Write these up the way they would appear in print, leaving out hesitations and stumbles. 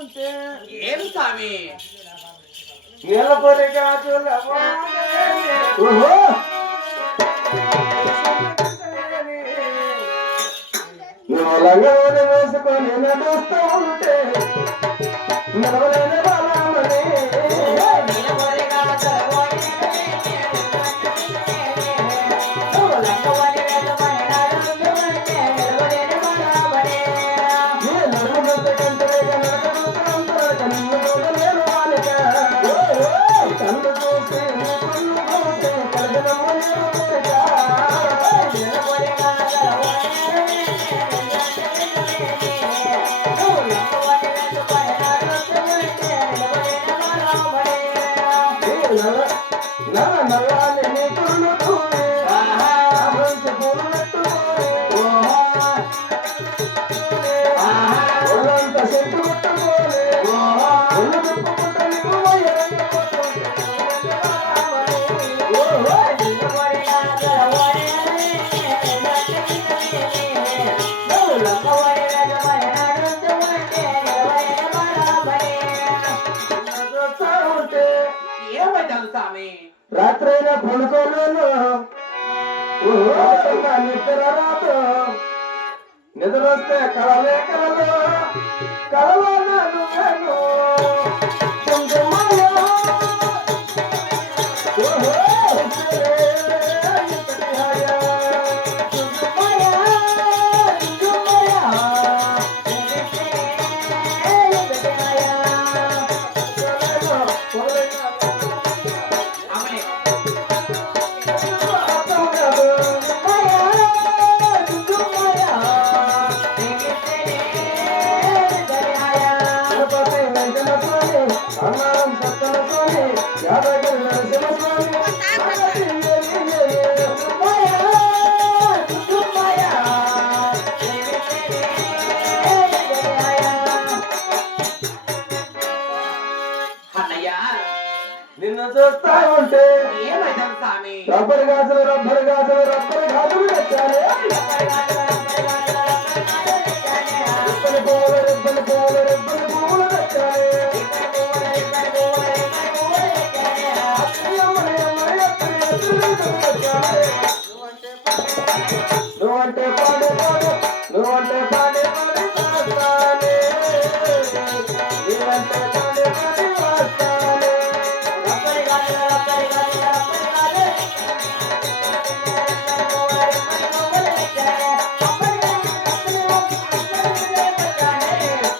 ఏం స్వామి నీలపరి గాజుల ఓహో నువ్వు లంగని వేసుకొని నడుస్తూ ఉంటే నడవలేని బాలమని రాత్రైనా పడుకోలేను నిద్ర రాదు నిద్ర వస్తే కలలే కలలు కలలో నేను నిన్ను చూస్తా ఉంటే రబ్బర్ గాజులు రబ్బర్ గాజులు రబ్బర్ గాజులు తెచ్చాలి రిబ్బలు పూలు రిబ్బలు పూలు రిబ్బలు పూలు తెచ్చాలి నువ్వంటే పాడు పాడు నువ్వంటే పాడే పాడి వస్తానే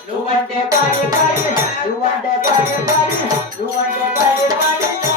నువ్వంటే పాడే పాడి వస్తానే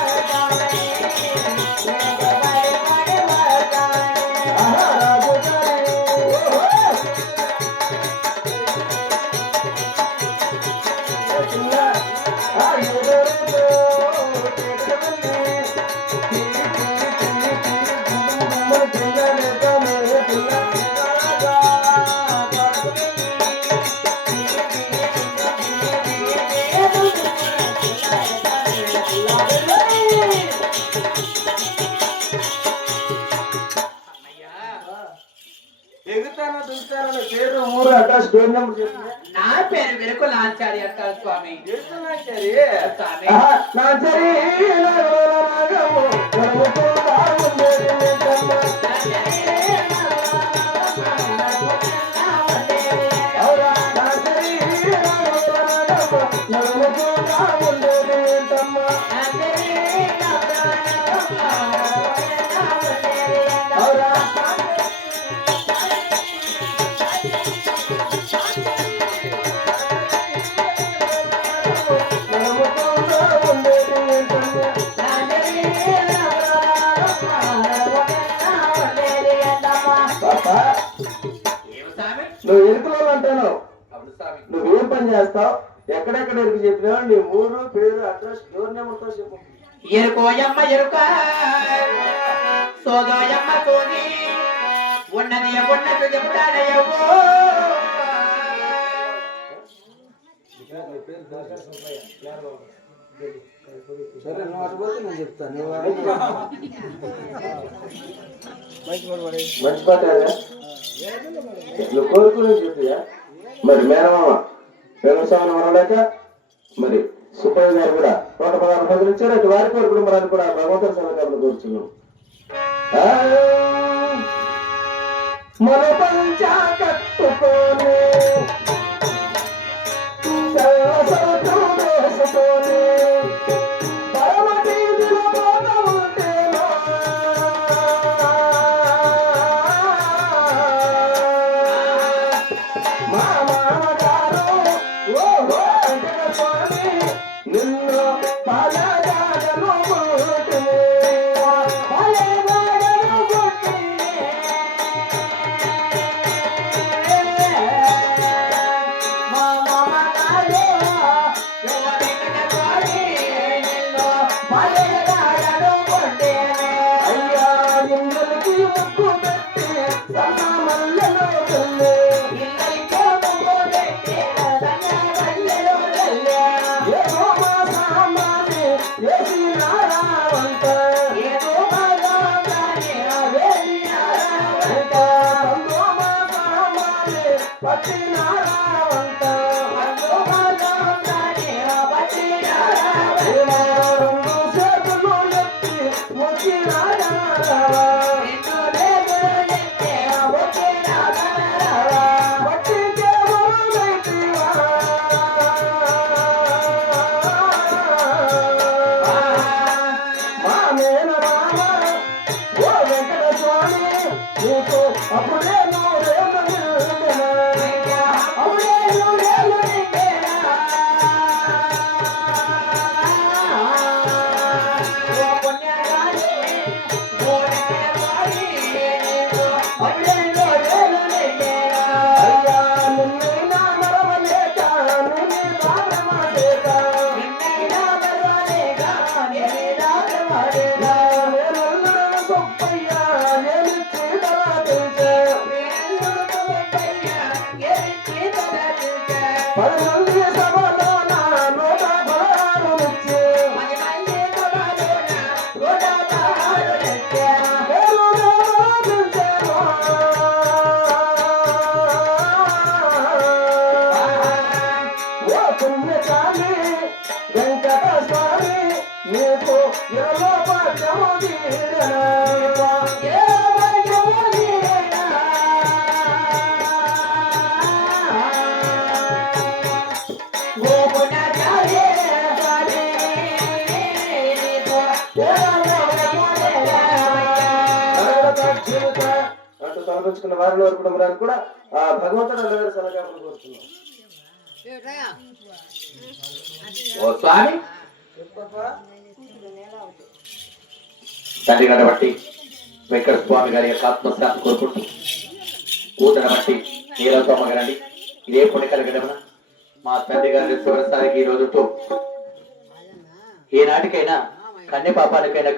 నా పేరు వెనుక లాంచారి అంటారు స్వామి. నువ్వు ఎరుకులో అంటాను నువ్వేం పని చేస్తావు ఎక్కడెక్కడ ఎరుకు చెప్పినా నీ ఊరు పేరు అడ్రస్ డోర్ నెంబర్తో చెప్పు. ఎరుకోయమ్మ ఎరుక సోదోయమ్మ సోది ఉన్నది ఉన్నట్టు చెబుతాడయ్యవో. సరే నువ్వు అటుపోతే నేను చెప్తాను. మంచి పాట నువ్వు కోరుకుని చెప్తాయా మరి మేనమామ వెంకటస్వామిని మనలేక మరి సుబ్బయ్య గారు కూడా 116 మంది ఇచ్చారు. అటు వారి పేరు కుటుంబాన్ని కూడా భగవంతుని సలకాలను కూర్చున్నాం. మన పంచా కట్టుకోని వేసుకొని పరమటీదిలో ఉంటేనా మా మామగారు ఓ స్వామి నిన్ను పాలగాడను తలపించుకున్న వారిలో కుటుంబానికి కూడా ఆ భగవంతుడు అందరి సలహాలు కోరుతున్నాం. ఓ స్వామి తండ్రి గారి బట్టి వెంకట స్వామి గారి యొక్క ఆత్మశాంతి కోరుకుంటూ కూతురు బట్టి నీలతో మగరండి ఇదే పుణ్య కలిగడమన మా తండ్రి గారి చివరిసారికి ఈ రోజుతో ఏ నాటికైనా కన్య పాపానికైనా